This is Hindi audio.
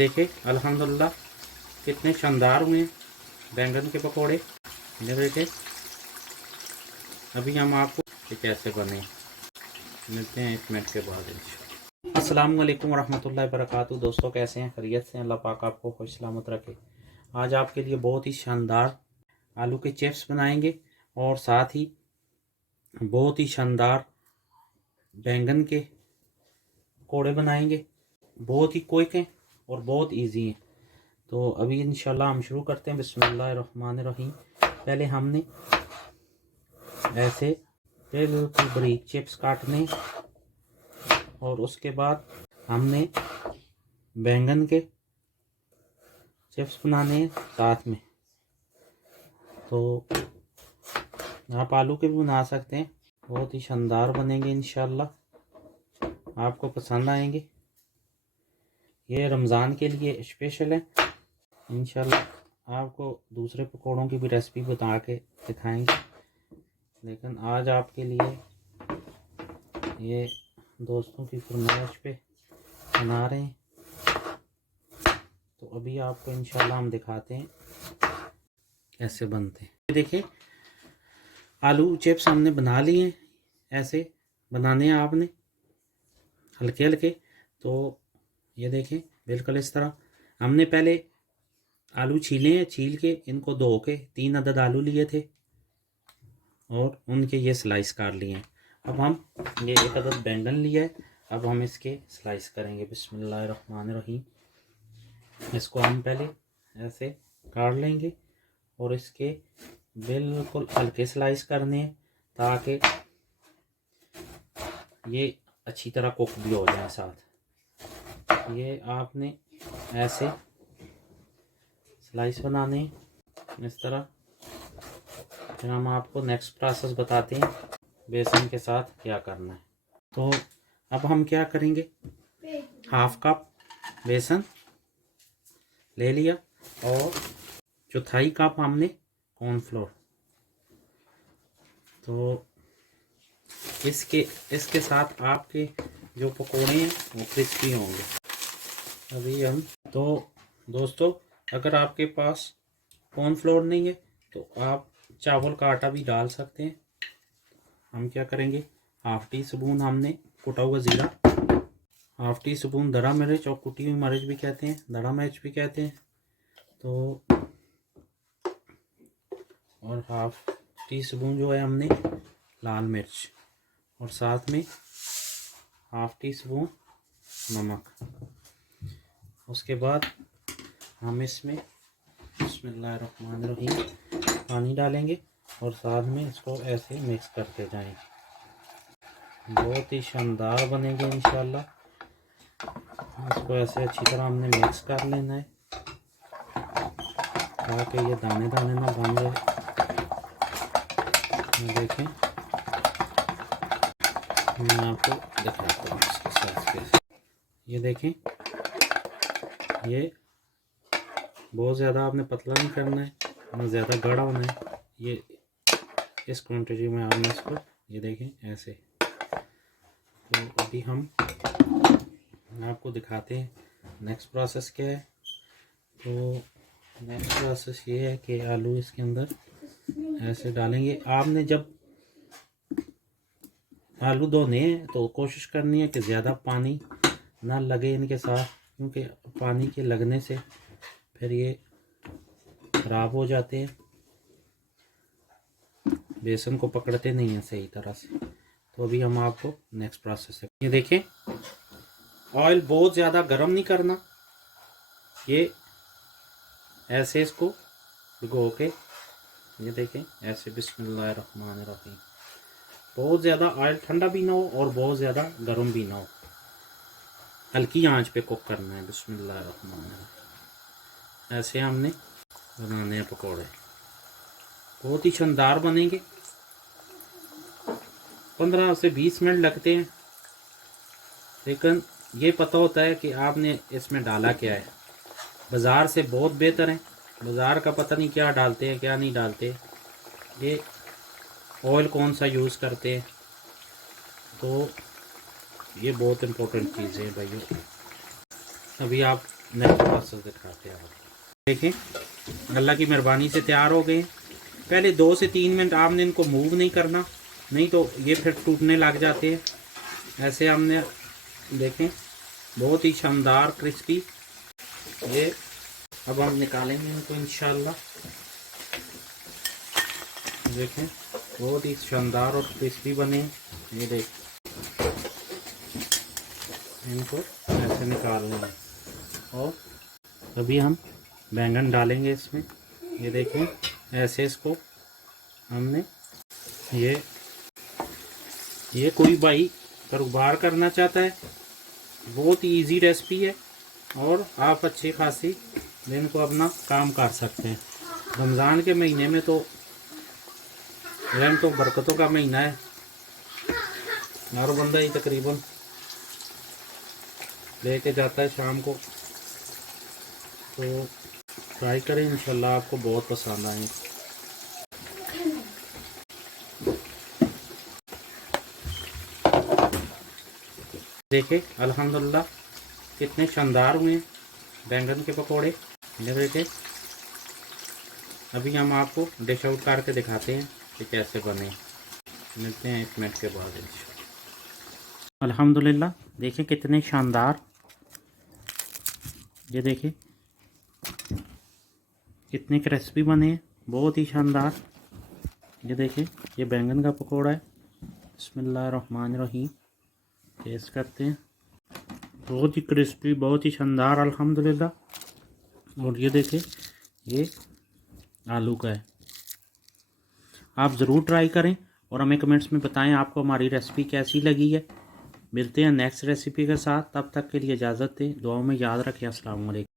देखिए अल्हम्दुलिल्लाह कितने शानदार हुए बैंगन के पकोड़े। ये देखिए अभी हम आपको ये कैसे बने मिलते हैं 1 मिनट के बाद। अस्सलाम वालेकुम रहमतुल्लाहि वबरकातुहू। दोस्तों कैसे हैं, खैरियत से? अल्लाह पाक आपको खुश सलामत रखे। आज आपके लिए बहुत ही शानदार आलू के चिप्स बनाएंगे और साथ ही बहुत ही शानदार बैंगन के पकोड़े बनाएंगे। बहुत ही क्विक हैं और बहुत इजी हैं। तो अभी इंशाल्लाह हम शुरू करते हैं। बिस्मिल्लाहिर्रहमानिर्रहीम। पहले हमने ऐसे बिल्कुल बारीक चिप्स काटने और उसके बाद हमने बैंगन के चिप्स बनाने हैं साथ में। तो आप आलू के भी बना सकते हैं, बहुत ही शानदार बनेंगे इंशाल्लाह, आपको पसंद आएंगे। ये रमज़ान के लिए स्पेशल है। इंशाल्लाह आपको दूसरे पकौड़ों की भी रेसिपी बता के दिखाएंगे, लेकिन आज आपके लिए ये दोस्तों की फरमाइश पे बना रहे हैं। तो अभी आपको इंशाल्लाह हम दिखाते हैं कैसे बनते हैं। देखिए आलू चिप्स हमने बना लिए हैं। ऐसे बनाने हैं आपने हल्के हल्के। तो ये देखें बिल्कुल इस तरह। हमने पहले आलू छीले हैं, छील के इनको धो के 3 अदद आलू लिए थे और उनके ये स्लाइस काट लिए हैं। अब हम ये 1 अदद बैंगन लिया है, अब हम इसके स्लाइस करेंगे। बिस्मिल्लाहिर्रहमानिर्रहीम। इसको हम पहले ऐसे काट लेंगे और इसके बिल्कुल हल्के स्लाइस करने हैं ताकि ये अच्छी तरह कुक भी हो जाए साथ। ये आपने ऐसे स्लाइस बनाने हैं इस तरह। फिर हम आपको नेक्स्ट प्रोसेस बताते हैं बेसन के साथ क्या करना है। तो अब हम क्या करेंगे, 1/2 कप बेसन ले लिया और 1/4 कप हमने कॉर्नफ्लोर। तो इसके साथ आपके जो पकोड़े हैं वो क्रिस्पी होंगे। अभी हम तो दोस्तों अगर आपके पास कॉर्नफ्लोर नहीं है तो आप चावल का आटा भी डाल सकते हैं। हम क्या करेंगे, 1/2 टीस्पून हमने कुटा हुआ ज़ीरा, 1/2 टीस्पून दड़ा मिर्च, और कुटी हुई मिर्च भी कहते हैं, दड़ा मिर्च भी कहते हैं। तो और 1/2 टीस्पून जो है हमने लाल मिर्च, और साथ में 1/2 टीस्पून नमक। उसके बाद हम इसमें बिस्मिल्लाहिर्रहमानिर्रहीम पानी डालेंगे और साथ में इसको ऐसे मिक्स करते जाएं। बहुत ही शानदार बनेंगे इंशाल्लाह। इसको ऐसे अच्छी तरह हमने मिक्स कर लेना है ताकि ये दाने दाने ना बन जाए। देखें मैं आपको दिखाता हूँ इसके साथ कैसे। ये देखें ये बहुत ज़्यादा आपने पतला नहीं करना है, ना ज़्यादा गाढ़ा होना है। ये इस क्वांटिटी में आपने इसको, ये देखें ऐसे। तो अभी हम आपको दिखाते हैं नेक्स्ट प्रोसेस क्या है। तो नेक्स्ट प्रोसेस ये है कि आलू इसके अंदर ऐसे डालेंगे। आपने जब आलू धोने हैं तो कोशिश करनी है कि ज़्यादा पानी ना लगे इनके साथ, क्योंकि पानी के लगने से फिर ये ख़राब हो जाते हैं, बेसन को पकड़ते नहीं हैं सही तरह से। तो अभी हम आपको नेक्स्ट प्रोसेस है। ये देखें ऑयल बहुत ज़्यादा गर्म नहीं करना, ये ऐसे इसको भिगो के, ये देखें ऐसे। बिस्मिल्लाहिर्रहमानिर्रहीम। बहुत ज़्यादा ऑयल ठंडा भी ना हो और बहुत ज़्यादा गर्म भी ना हो, हल्की आंच पे कुक करना है। बिस्मिल्लाहिर्रहमानिर्रहीम। ऐसे हमने बनाने हैं पकौड़े, बहुत ही शानदार बनेंगे। 15 से 20 मिनट लगते हैं, लेकिन ये पता होता है कि आपने इसमें डाला क्या है। बाज़ार से बहुत बेहतर है। बाज़ार का पता नहीं क्या डालते हैं क्या नहीं डालते, ये ऑयल कौन सा यूज़ करते हैं। तो ये बहुत इम्पोर्टेंट चीज़ है भाइयों। अभी आप नेक्स्ट प्रोसेस दिखाते हैं आपको। देखें अल्लाह की मेहरबानी से तैयार हो गए। पहले 2 से 3 मिनट आपने इनको मूव नहीं करना, नहीं तो ये फिर टूटने लग जाते हैं। ऐसे हमने देखें बहुत ही शानदार क्रिस्पी ये। अब हम निकालेंगे इनको इंशाल्लाह। देखें बहुत ही शानदार और क्रिस्पी बने। ये देख इनको ऐसे निकाल लेंगे और अभी हम बैंगन डालेंगे इसमें। ये देखें ऐसे इसको हमने ये कोई भाई कारोबार करना चाहता है, बहुत ही इजी रेसिपी है और आप अच्छी खासी दिन को अपना काम कर सकते हैं। रमज़ान के महीने में तो तो बरकतों का महीना है, हर बंदा ही तकरीबन लेके जाता है शाम को, तो ट्राई करें इंशाल्लाह आपको बहुत पसंद आएंगे। देखे अल्हम्दुलिल्लाह कितने शानदार हुए हैं बैंगन के पकोड़े। देखे अभी हम आपको डिश आउट करके दिखाते हैं कि कैसे बने। मिलते हैं 1 मिनट के बाद। अल्हम्दुलिल्लाह देखें कितने शानदार, ये देखें कितने क्रिस्पी बने हैं, बहुत ही शानदार। ये देखें ये बैंगन का पकोड़ा है। बिस्मिल्लाहिर्रहमानिर्रहीम, टेस्ट करते हैं। बहुत ही क्रिस्पी, बहुत ही शानदार अल्हम्दुलिल्लाह। और ये देखें ये आलू का है। आप ज़रूर ट्राई करें और हमें कमेंट्स में बताएं आपको हमारी रेसिपी कैसी लगी है। मिलते हैं नेक्स्ट रेसिपी के साथ, तब तक के लिए इजाज़त दें। दुआओं में याद रखें। अस्सलाम वालेकुम।